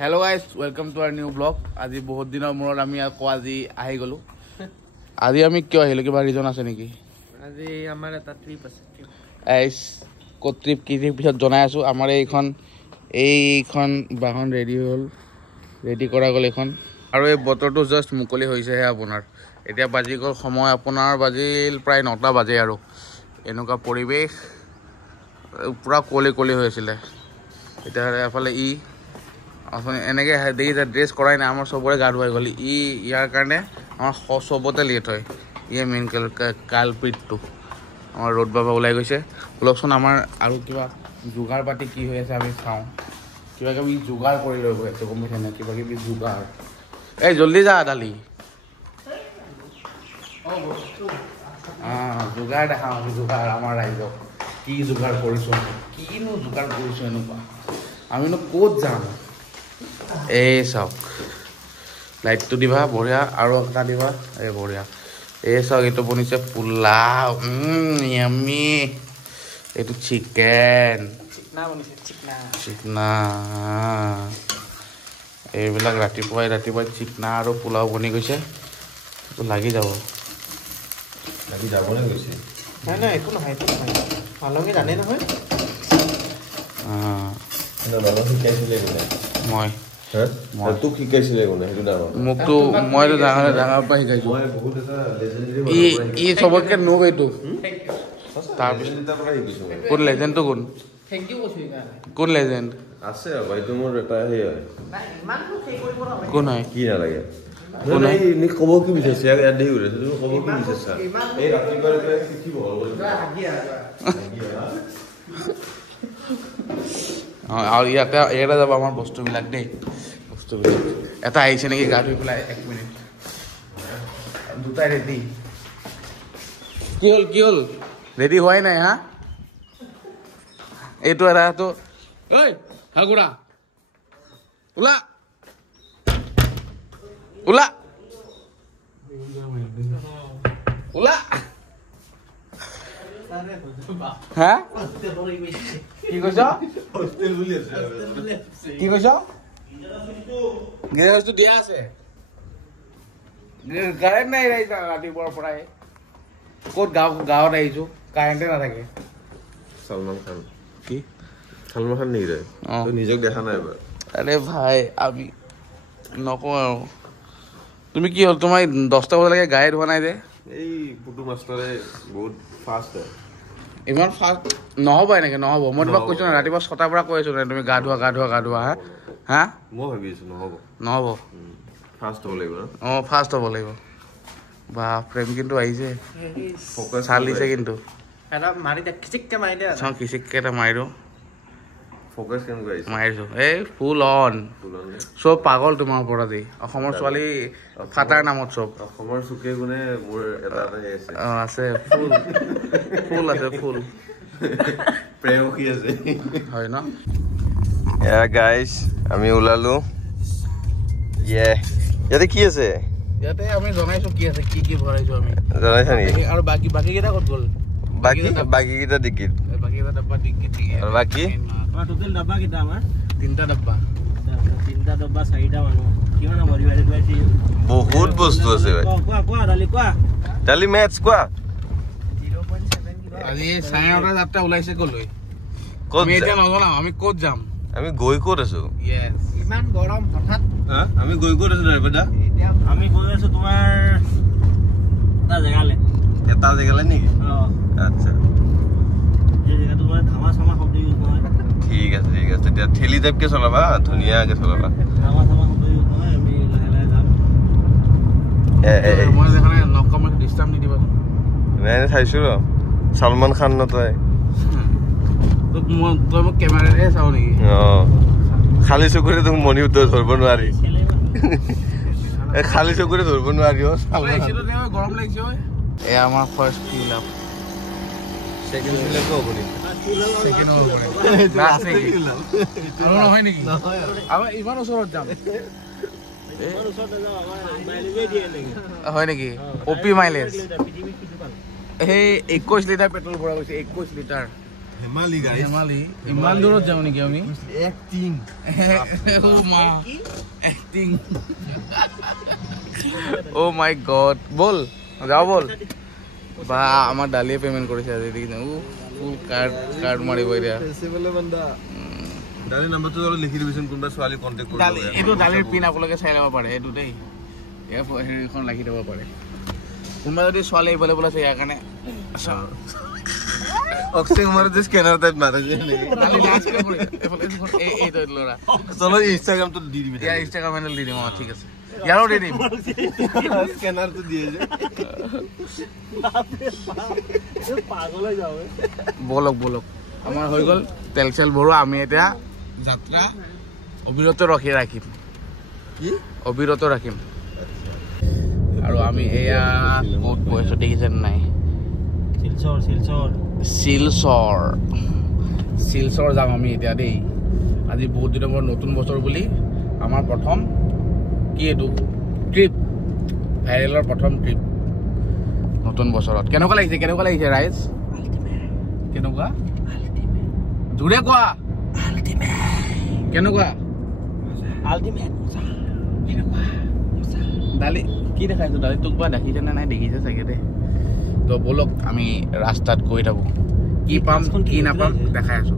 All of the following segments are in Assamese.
Hello guys, welcome to our new vlog. আজি বহুত দিনৰ মূৰত আমি আকৌ আজি আহি গলো। আজি আমি কিয় আহিলো কিবা ৰিজন আছে নেকি? আজি আমাৰ এটা ট্ৰিপ আছে। এস কো ট্ৰিপ কি পিছত জনাই আছো। আমাৰ এইখন বাহন ৰেডি হ'ল। ৰেডি কৰা গ'ল এখন। আৰু এই বতৰটো জাস্ট মুকলি হৈছে হে আপোনাৰ। এতিয়া বাজি গ'ল সময় আপোনাৰ বাজিল প্ৰায় 9টা বাজে আৰু এনেকুৱা পৰিৱেশ পুৰা কলি হৈ আছিলে। এতিয়া এফালে এনেকৈ দেখিছে ড্ৰেছ কৰাই নাই আমাৰ চবৰে গা ধুৱাই গ'ল ইয়াৰ কাৰণে আমাৰ চবতে লেট হয়। ইয়ে মেইন কালপিটটো আমাৰ ৰ'দ বাবা ওলাই গৈছে। বলকচোন আমাৰ আৰু কিবা যোগাৰ পাতি কি হৈ আছে আমি চাওঁ। কিবা কিবি যোগাৰ কৰি লৈ গৈ আছোঁ গম পাইছে নাই কিবা কিবি যোগাৰ। এই জল্দি যা দালি যোগাৰ দেখাওঁ আমি যোগাৰ আমাৰ ৰাইজক কি যোগাৰ কৰিছোঁ কিনো যোগাৰ কৰিছোঁ এনেকুৱা আমিনো ক'ত যাম। এই চাওক লাইটটো দিবা বঢ়িয়া আৰু এটা দিবা এই বঢ়িয়া। এই চাওক এইটো বনিছে পোলাও ইয়ামি এইটো চিকেন চিকনা এইবিলাক ৰাতিপুৱাই চিকনা আৰু পোলাও বনি গৈছে। এইটো লাগি যাব নে গৈছে নাই একো নহয় পালঙে জানে নহয়। মই তোক শিকাইছিলে কোনে সেইটো ডাঙৰ মোকতো মইতো ডাঙৰ পৰা শিকাইছো ই চবতকে নোক এইটো তাৰপিছত কোন লেজেণ্ডটো কোন লেজেণ্ড আছে আকৌ এইটো মোৰ এটা সেই হয় কোন হয় কি নালাগে ক'ব কি বিচাৰিছে ইয়াত দেৰি ওলাইছে তুমি ক'ব কি বিচাৰিছা এই ৰাতিপুৱা শিকিব আৰু ইয়াতে যাব আমাৰ বস্তুবিলাক দেই বস্তুবিলাক এটা আহিছে নেকি গা ধুই পেলাই 1 মিনিট দুটাই ৰেডি কি হ'ল ৰেডি হোৱাই নাই হা এইটো এটাটো ঐ হাগুৰা ওলা হা কি কৈছ গেৰেজটো দিয়া আছে কাৰেণ্ট নাই ৰাতিপুৱাৰ পৰাই ক'ত গাঁৱত আহিছো কাৰেণ্টে নাথাকে। সলমান খান নেকি তই নিজক দেখা নাই এবাৰ আৰে ভাই আমি নকওঁ আৰু তুমি কি হ'ল তোমাৰ 10টা বজালৈকে গায়ে ধোৱা নাই যে এই পুটু মাষ্টৰে বহুত ফাষ্ট হয় ইমান ফাষ্ট নহ'ব এনেকৈ নহ'ব মই তোমাক কৈছোঁ না ৰাতিপুৱা 6টাৰ পৰা কৈ আছোঁ নাই তুমি গা ধোৱা হা মই ভাবি আছোঁ নহ'ব ফাষ্ট হ'ব লাগিব ফাষ্ট হ'ব লাগিব বা প্ৰেম কিন্তু আহিছে চালিছে কিন্তু খিচিককৈ এটা মাৰি দিওঁ মাৰিছোঁ এই ফুল অন চব পাগল তোমাৰ ওপৰত আজি অসমৰ ছোৱালী ফাটাৰ নামত চব অসমৰ চুকে গুণে মোৰ এটা আছে ফুল আছে ফুল প্ৰেয়সী আছে হয় ন গাইজ আমি ওলালো ইয়াতে কি আছে ইয়াতে আমি জনাইছো কি আছে কি ভৰাইছো আমি জনাইছা নেকি আৰু বাকী কেইটা ক'ত গ'ল বাকী কেইটা ডিকিট বাকী কেইটা ডাব্বা ডিকিট আৰু বাকী টোটেল ডাব্বা কেইটা আমাৰ 3টা ডাব্বা 4টা মানুহ কিমান মৰি গৈছে বহুত বস্তু আছে ভাই দালি মেথছ কোৱা আজি 9:30 যাত্ৰা ওলাইছে ক'লৈ ক'ত আমি এতিয়া নজনাও আমি ক'ত যাম আমি গৈ ক'ত আছো ইমান গৰম হঠাৎ আমি গৈ ক'ত আছো এতিয়া আমি গৈ আছো তোমাৰ এটা জেগালে নেকি আচ্ছা ঠিক আছে তেতিয়া ঠেলি টাইপকে চলাবা ধুনীয়াকে চলাবা চাইছো ৰ সলমান খান ন তই মোক কেমেৰাৰে চাওঁ নেকি খালী চকুৰে তোক মণি উত্তৰ ধৰিব নোৱাৰি খালী চকুৰে ধৰিব নোৱাৰি গৰম লাগিছে এয়া আমাৰ ফাৰ্ষ্ট ফিল আপ নহয় নেকি ইমান ওচৰত যাম হয় নেকি অপি মাইলেজ সেই 21 লিটাৰ পেট্ৰল ভৰা গৈছে 21 লিটাৰ হেমালি গাইস হেমালি ইমান দূৰত যাওঁ নেকি আমি এক্টিং ও মা এক্টিং ও মাই গড বল যাও বল বা আমাৰ ডালিয়ে পেমেন্ট কৰিছে আজি দেখি ও ফুল কাৰ্ড মাৰিব এতিয়া পেছেবলে বান্দা ডালি নম্বৰটো অলপ লিখি দিবিচোন কোনবা ছোৱালী কন্টাক্ট কৰিব ডালি এইটো ডালিৰ পিন আপোনালোকে চাই ল'ব পাৰে এইটো দেই এই হেৰিখন লাগি দিব পাৰে কোনোবা যদি ছোৱালী এভেলেবল আছে ইয়াৰ কাৰণে অক্ষয় কুমাৰ যে স্ক্যানাৰ টাইপ মাৰে যে ডালি লাজ কৰি এফালে এইটো ল'ৰা চলো ইনষ্টাগ্ৰামটো দি দিবি ইয়াৰ ইনষ্টাগ্ৰাম হেণ্ডেল দি দিম ঠিক আছে ইয়াৰো দি দিম স্ক্যানাৰটো দিয়ে যে পাগল হৈ যাও বলক আমাৰ হৈ গ'ল তেল চেল ভৰোৱা আমি এতিয়া যাত্ৰা অবিৰত ৰাখিম কি অবিৰত ৰাখিম আৰু আমি এয়া ক'ত গৈছো দেখিছেন নাই শিলচৰ যাম আমি এতিয়া দেই আজি বহুত দিনৰ মূৰত নতুন বছৰ বুলি আমাৰ প্ৰথম কি এইটো ট্ৰিপ ভাইৰেলৰ প্ৰথম ট্ৰিপ নতুন বছৰত কেনেকুৱা লাগিছে ৰাইজ কেনেকুৱা জোৰে কোৱা কেনেকুৱা ডালি কি দেখাইছো ডালি তোক বা দেখিছে নে নাই দেখিছে চাগে দে তো বলক আমি ৰাস্তাত গৈ থাকো কি পাম কি নাপাম দেখাই আছো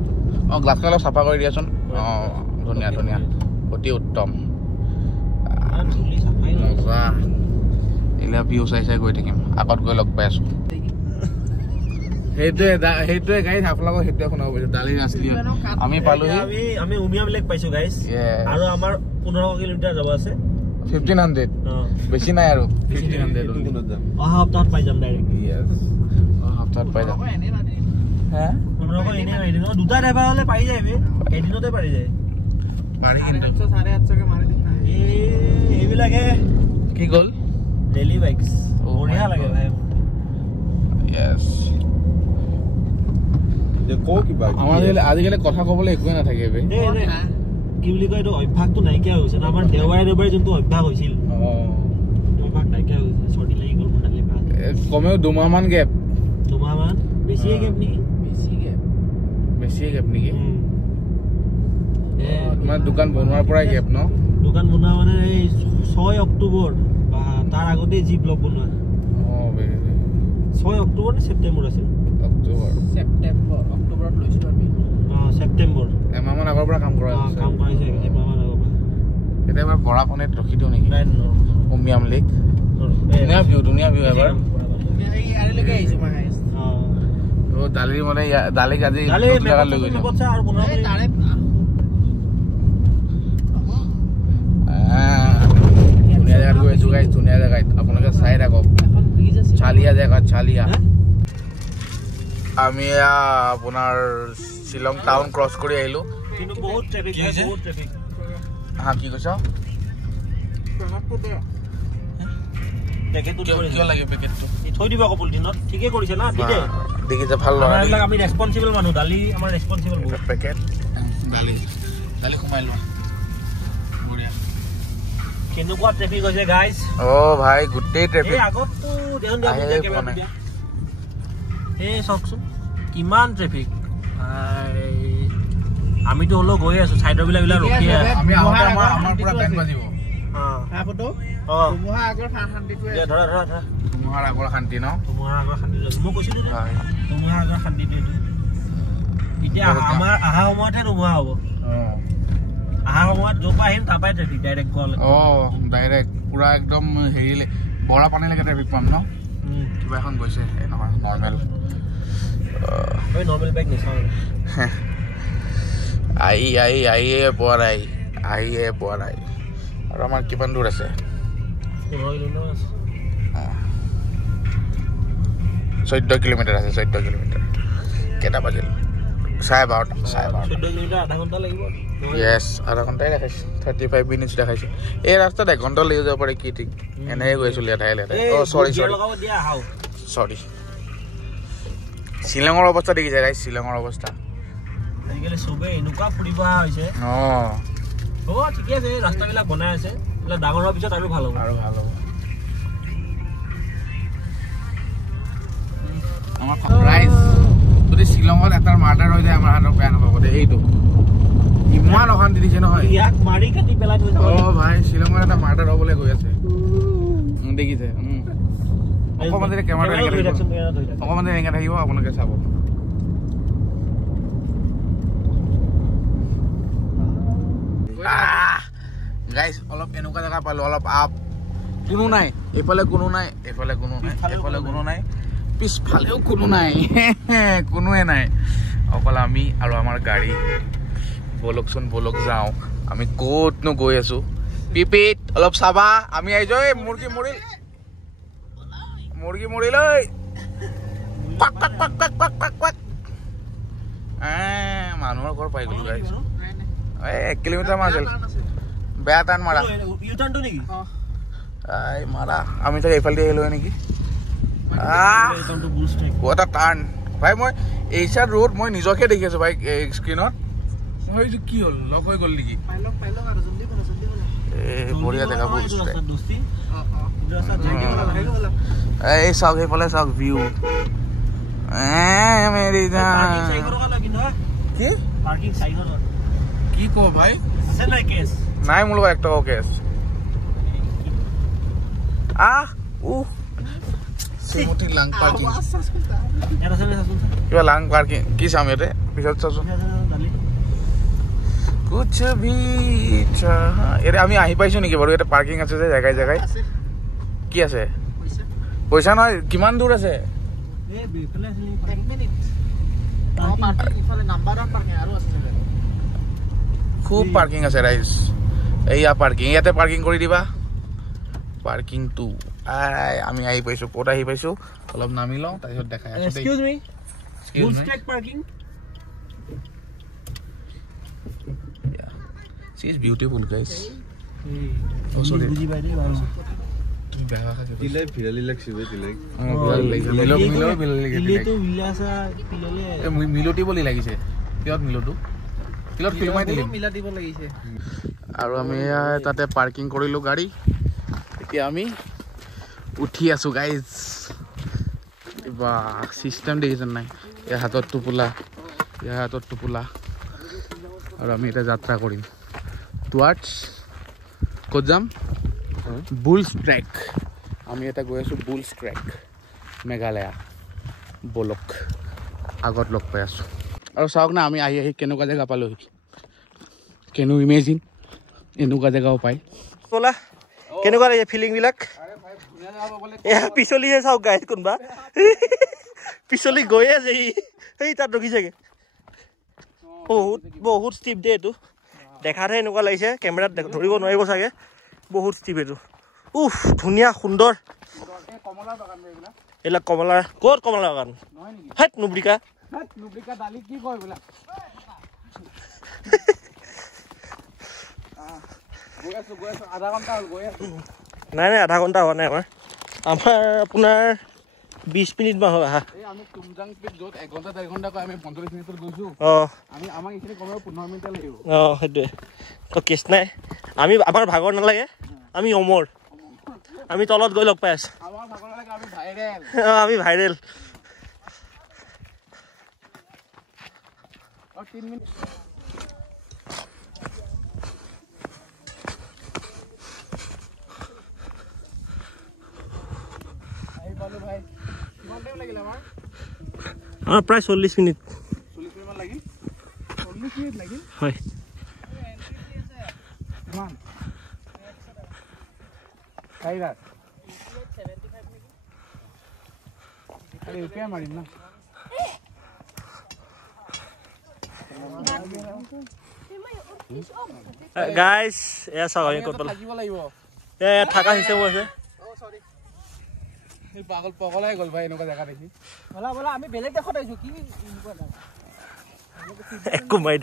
গ্লাছখন অলপ চাফা কৰি দিয়াচোন ধুনীয়া অতি উত্তম মজা এইবিলাক ভিউ চাই গৈ থাকিম আগত গৈ লগ পাই আছো সেইটোৱে গাইছ আপোনালোকক সেইটোৱে শুনাব পাৰিছো ডালি আছলি আমি পালোহি আমি উমিয়াম লেক পাইছো গাইছ আৰু আমাৰ 15 কিলোমিটাৰ যাব আছে 1500 বেছি নাই আৰু 1500 অহা সপ্তাহত পাই যাম ডাইৰেক্ট অহা সপ্তাহত পাই যাম হে 15 এনে মাৰি দিম দুটা ড্ৰাইভাৰ হলে পাই যায় এদিনতে পাৰি যায় পাৰি কিন্তু 850 কে মাৰি দিম না এইবিলাকে কি গ'ল ডেইলি বাইকস বঢ়িয়া লাগে ভাই ইয়েস দেখো কিবা আমাৰ আজিকালি কথা ক'বলৈ একোৱে নাথাকে বে কি বুলি কয় এইটো অভ্যাসটো নাইকিয়া হৈছে না আমাৰ দেওবাৰে যোনটো অভ্যাস হৈছিল অভ্যাস নাইকিয়া হৈছে চৰ্দি লাগি গ'ল মোটালি কমেও 2 মাহ মান গেপ বেছিয়ে গেপ নেকি মানে দোকান বনোৱাৰ পৰাই গেপ ন দোকান বনোৱা মানে এই 6 অক্টোবৰ বা তাৰ আগতে জি ব্লগ বনোৱা 6 অক্টোবৰ নে ছেপ্টেম্বৰ আছিল অক্টোবৰত লৈছো আমি ছেপ্টেম্বৰ এমাহ মান আগৰ পৰা কাম কৰা আছে কাম কৰিছে এমাহ মান আগৰ পৰা কেতিয়াবা বৰাকণেত ৰখি দিওঁ নেকি উমিয়াম লেক ধুনীয়া ভিউ এবাৰ এই আৰেলৈকে আহিছো মই ডালিৰ মানে ডালিক আজি জেগাত লৈ গৈছে আৰু 15 মিনিট ধুনীয়া জেগাত গৈ আছো গাইছ ধুনীয়া জেগাত আপোনালোকে চাই থাকক চালিয়া জেগাত চালিয়া আমি আপোনাৰ শ্বিলং টাউন ক্ৰছ কৰি আহিলো কিন্তু বহুত ট্ৰাফিক হা কি কৈছ পেকেটটো কিয় লাগে পেকেটটো থৈ দিব আকৌ পলিথিনত ঠিকে কৰিছে না দেখিছে ভাল ল'ৰা আমি ৰেছপন্সিবল মানুহ ডালি আমাৰ ৰেছপন্সিবল পেকেট ডালি সোমাই লোৱা কেনেকুৱা ট্ৰেফিক হৈছে গাইজ ভাই গোটেই ট্ৰেফিক আগততো চাওকচোন কিমান ট্ৰেফিক আমিতো হলেও গৈ আছো চাইডৰ বিলাক ৰখি আমি আমাৰ পুৰা টাইম বাজিব ধুমুহাৰ আগৰ শান্তি ন মই কৈছিলো ধুমুহাৰ আগৰ শান্তিটো এতিয়া আমাৰ অহা সময়তহে ধুমুহা হ'ব অহা সময়ত য'ৰ পৰা আহিম তাৰ পৰাই ট্ৰেফিক ডাইৰেক্ট গ'ল ডাইৰেক্ট পুৰা একদম হেৰিলে বৰা পানীলৈকে ট্ৰেফিক পাম ন কিবা এখন গৈছে নহয় নৰ্মেল বাইক নিচাওঁ আহিয়ে পোৱা নাই আৰু আমাৰ কিমান দূৰ আছে 14 কিলোমিটাৰ আছে 14 কিলোমিটাৰ কেইটা বাজিল 12:30 কিলোমিটাৰ আধা ঘণ্টা লাগিব ইয়েছ আধা ঘণ্টাই দেখাইছে 35 মিনিটছ দেখাইছে এই ৰাস্তাত 1 ঘণ্টা লাগি যাব পাৰে কি ঠিক এনেহে গৈ আছো লেঠাই চৰি শ্বিলঙৰ অৱস্থা দেখিছে গাইছ শ্বিলঙৰ অৱস্থা আজিকালি চবে এনেকুৱা ফুৰিব হৈছে ঠিকে আছে ৰাস্তাবিলাক বনাই আছে ডাঙৰ হোৱাৰ পিছত আৰু ভাল হ'ব আমাৰ ৰাইজ যদি শ্বিলঙত এটাৰ মাৰ্ডাৰ হৈ যায় আমাৰ হাতত বেয়া নাপাব দেই এইটো ইমান অশান্তি দিছে নহয় ইয়াক মাৰি কাটি পেলাই থৈ যাব অ ভাই শ্বিলঙত এটা মাৰ্ডাৰ হ'বলৈ গৈ আছে দেখিছে অকণমান যদি কেমেৰা অকণমান যদি এনেকৈ থাকিব আপোনালোকে চাব গাইছ অলপ এনেকুৱা জেগা পালো অলপ আপ কোনো নাই এইফালে কোনো নাই এইফালে কোনো নাই এইফালে কোনো নাই পিছফালেও কোনো নাই কোনোৱে নাই অকল আমি আৰু আমাৰ গাড়ী বলকচোন বলক যাওঁ আমি ক'তনো গৈ আছো পিপিত অলপ চাবা আমি আহিছো এই মুৰ্গী মৰিল ঐ পাক পাক পাক পাক পাক পাক পাক মানুহৰ ঘৰ পাই গলো গাইছ 1 কিলোমিটাৰ মান আছিল বেয়া টান মাৰা ইউটাৰ্ণটো নেকি মাৰা আমি তাকে এইফালে আহিলো নেকি এটা টাৰ্ণ ভাই মই এইচাৰ ৰোড মই নিজকে দেখি আছো ভাই স্ক্ৰীণত মই ভাবিছো কি হ'ল লগ হৈ গ'ল নেকি বঢ়িয়া দেখা এই চাওক সেইফালে চাওক ভিউ মেৰি কি কো ভাই নাই মোৰ লগত 1 টকা কেছ শ্ৰীমতী লাং পাৰ্কিং কিবা লাং পাৰ্কিং কি চাম ইয়াতে পিছত চাচোন কুছ ভি ইয়াতে আমি আহি পাইছো নেকি বাৰু ইয়াতে পাৰ্কিং আছে যে জেগাই জেগাই কি আছে পইচা নহয় কিমান দূৰ আছে খুব পাৰ্কিং আছে ৰাইজ এইয়া পাৰ্কিং ইয়াতে পাৰ্কিং কৰি দিবা পাৰ্কিং টু আমি আহি পাইছো ক'ত আহি পাইছো অলপ নামি লওঁ তাৰপিছত দেখাই আছো এক্সকিউজ মি বুল streak parking she is beautiful guys বুজি পাই দেই বাৰু তুমি বেয়া ভাষা কি দিলে ভিৰালি লাগছিবে দিলে ইলেটো বিলাসা পিললে মিলতি বুলি লাগিছে কিয়ত মিলটো কিলত ফিল্মাই দিলে মিলা দিব লাগিছে আৰু আমি তাতে পাৰ্কিং কৰিলো গাড়ী এতিয়া আমি উঠি আছো গাইজ বা চিষ্টেম দেখিছেন নাই ইয়াৰ হাতত টোপোলা আৰু আমি এতিয়া যাত্ৰা কৰিম টুৱাৰ্ডছ ক'ত যাম বুলছ ট্ৰেক আমি এটা গৈ আছো বুলছ ট্ৰেক মেঘালয়া বলক আগত লগ পাই আছো আৰু চাওক না আমি আহি কেনেকুৱা জেগা পালোহি কেন ইউ ইমেজিন এনেকুৱা জেগাও পায় ব'লা কেনেকুৱা লাগিছে ফিলিং বিলাক এয়া পিছলিহে চাওক গাইজ কোনোবা পিছলি গৈয়ে আছে সেই তাত ৰখিছেগে বহুত ষ্টিপ দেই এইটো দেখাতহে এনেকুৱা লাগিছে কেমেৰাত ধৰিব নোৱাৰিব চাগে বহুত ষ্টিপ এইটো উফ ধুনীয়া সুন্দৰ এইবিলাক কমলাৰ ক'ত কমলা বাগান হেত নুব্ৰিকা নাই আধা ঘণ্টা হোৱা নাই আমাৰ আপোনাৰ 20 মিনিট মান হ'ল আহা আমি তুমজাং পিক য'ত 1 ঘণ্টা 1.5 ঘণ্টা আমি 45 মিনিটত গৈছো আমাক এইখিনি কমেও 15 মিনিট লাগিব সেইটোৱে তো কেছ নাই আমি আমাৰ ভাগৰ নালাগে আমি অমৰ আমি তলত গৈ লগ পাই আছো আমাৰ ভাগৰ নালাগে আমি ভাইৰেল আমি ভাইৰেল 3 মিনিট প্ৰায় 40 মিনিট হয় মাৰিম না গাইজ এয়া চাওক আমি ক'ত পালো এয়া থাকা চিষ্টেমো আছে পাগল পগলাই গ'ল ভাই এনেকুৱা জেগা দেখি বলা আমি বেলেগ দেশত আহিছো কি একো মাৰি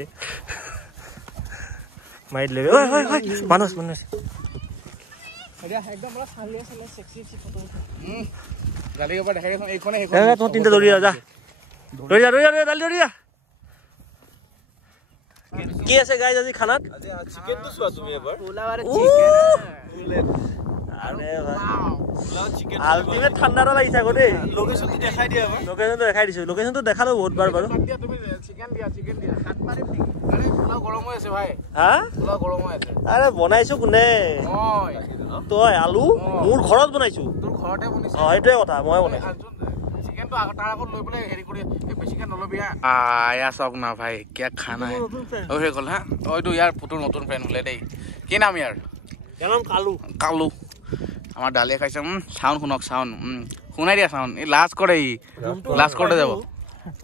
দিলে মানুহ একদম বলা চালিয়ে সেক্সি ফটো গালি এবাৰ দেখাই এইখনে তোমাৰ তিনটা দৌড়িয়ে যা কি আছে গাইজ আজি খানাত চিকেনটো চোৱা তুমি এবাৰ আল্টিমেট ঠাণ্ডাটা লাগিছে আকৌ দেই লোকেশ্যনটো দেখাই দিয়া লোকেশ্যনটো দেখাই দিছো লোকেশ্যনটো দেখালো বহুতবাৰ বাৰু আৰে বনাইছো কোনে তই আলু মোৰ ঘৰত বনাইছো সেইটোৱে কথা মই বনাইছো চাওক না ভাই কিয় খানা হৈ গ'ল হা এইটো ইয়াৰ পুতুৰ নতুন ফ্ৰেণ্ড বোলে দেই কি নাম ইয়াৰ কালু কালু আমাৰ দালিয়ে খাইছে চাউণ্ড শুনক চাউণ্ড শুনাই দিয়া চাউণ্ড এই লাজ কৰে লাজ কৰোঁতে যাব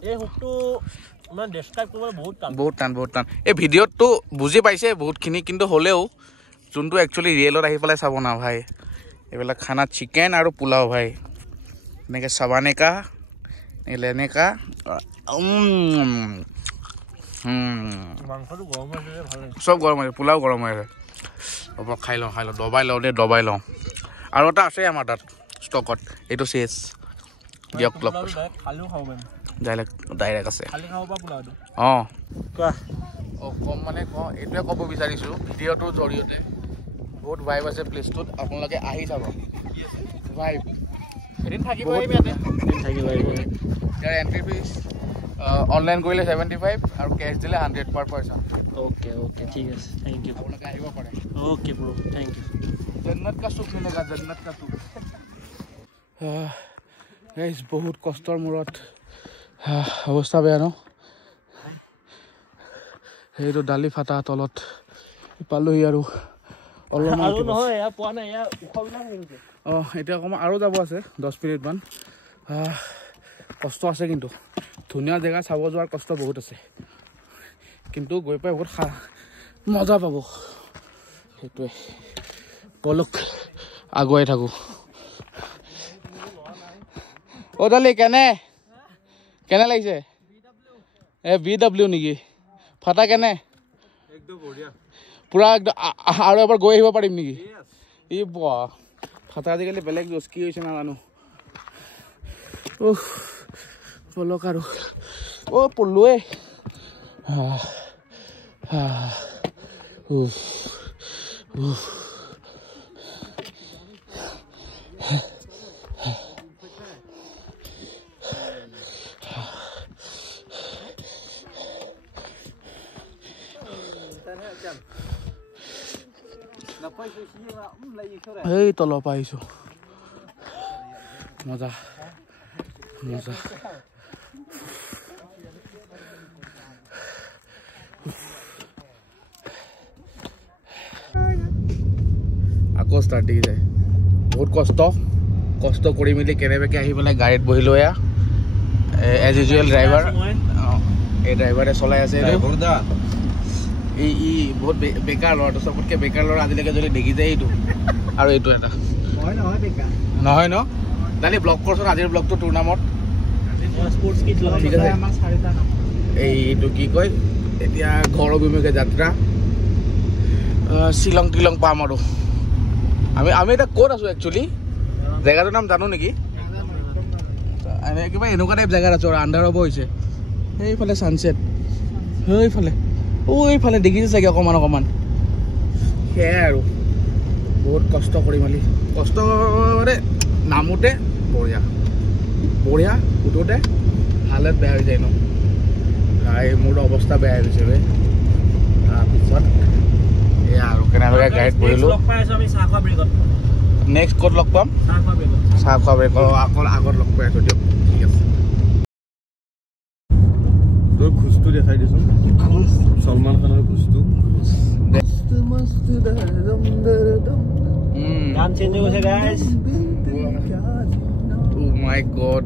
এই হুকটো মানে ডেছক্ৰাইব কৰিবলৈ বহুত টান এই ভিডিঅ'টো বুজি পাইছে বহুতখিনি কিন্তু হ'লেও যোনটো একচুৱেলি ৰিয়েলত আহি পেলাই চাব না ভাই এইবিলাক খানা চিকেন আৰু পোলাও ভাই এনেকৈ চাবানেকা লেনেকা মাংসটো গৰম হৈ আছে ভাল লাগে চব গৰম হৈ আছে পোলাও গৰম হৈ আছে হ'ব খাই লওঁ দবাই লওঁ আৰু এটা আছে আমাৰ তাত ষ্টকত এইটো চেছ দিয়ক লগ খালিও খাব পাৰিম ডাইৰেক্ট আছে খালি খাব পৰা পোলাওটো অঁ কোৱা কম মানে এইটোৱে ক'ব বিচাৰিছোঁ ভিডিঅ'টোৰ জৰিয়তে বহুত ভাইব আছে প্লেচটোত আপোনালোকে আহি চাব ভাইব এদিন থাকিব ইয়াৰ এণ্ট্ৰি ফিজ অনলাইন কৰিলে 75 আৰু কেছ দিলে 100 পাৰ পাৰ্চন ओके ठीक है थैंक यू আপোনালোকে আহিব পাৰে ओके ब्रो थैंक यू जन्नत का सुख मिलेगा जन्नत का सुख गाइस बहुत कष्टर मूरत अवस्था बेया न সেইটো দালি ফাটা তলত পালোহি আৰু অলপমান নহয় ইয়া পোৱা নাই ইয়া উখবিলাক হৈ গৈছে এতিয়া অকণমান আৰু যাব আছে 10 মিনিটমান কষ্ট আছে কিন্তু ধুনীয়া জেগা চাব যোৱাৰ কষ্ট বহুত আছে কিন্তু গৈ পাই বহুত মজা পাব সেইটোৱে বলক আগুৱাই থাকোঁ অ' দালি কেনে লাগিছে BW নেকি ফাটা কেনে একদম বঢ়িয়া পুৰা একদম আৰু এবাৰ গৈ আহিব পাৰিম নেকি ই বাহ ফাটা আজিকালি বেলেগ জোচ কি হৈছে নাজানো বলক আৰু পলোৱে এই তলৰ পৰা আহিছোঁ মজা আকৌ ষ্টাৰ্ট দি যায় বহুত কষ্ট কৰি মেলি কেনেবাকৈ আহি পেলাই গাড়ীত বহিলো এয়া এজ ইউজুৱেল ড্ৰাইভাৰ এই ড্ৰাইভাৰে চলাই আছে ই বহুত বেকাৰ ল'ৰাটো চবতকৈ বেকাৰ ল'ৰা আজিলৈকে যদি দেখি যায় এইটো আৰু এইটো এটা নহয় ন দালি ব্লগ কৰচোন আজিৰ ব্লগটো তোৰ নামত ঠিক আছে এইটো কি কয় এতিয়া ঘৰ অভিমুখে যাত্ৰা শ্বিলং টিলং পাম আৰু আমি এতিয়া ক'ত আছোঁ একচুৱেলি জেগাটোৰ নাম জানো নেকি কিবা এনেকুৱা টাইপ জেগাত আছোঁ আৰু আন্ধাৰ হ'ব হৈছে সেইফালে ছানছেট এইফালে দেখিছে চাগে অকণমান সেয়াই আৰু বহুত কষ্ট কৰি মেলি কষ্টৰে নামোতে বঢ়িয়া উঠোঁতে হালত বেয়া হৈ যায় ন মোৰ অৱস্থা বেয়া হৈ গৈছে বে তাৰপিছত এয়া আৰু কেনেবাকৈ গাড়ীত বহিলোঁ নেক্সট ক'ত লগ পাম চাহ খোৱা ব্ৰেক আকৌ আগত লগ পাই আছোঁ দিয়ক ঠিক আছে তোৰ খোজটো দেখাই দিছোঁ সলমান খানৰ খোজটো গান চেঞ্জ হৈ গৈছে গাইজ Oh my God.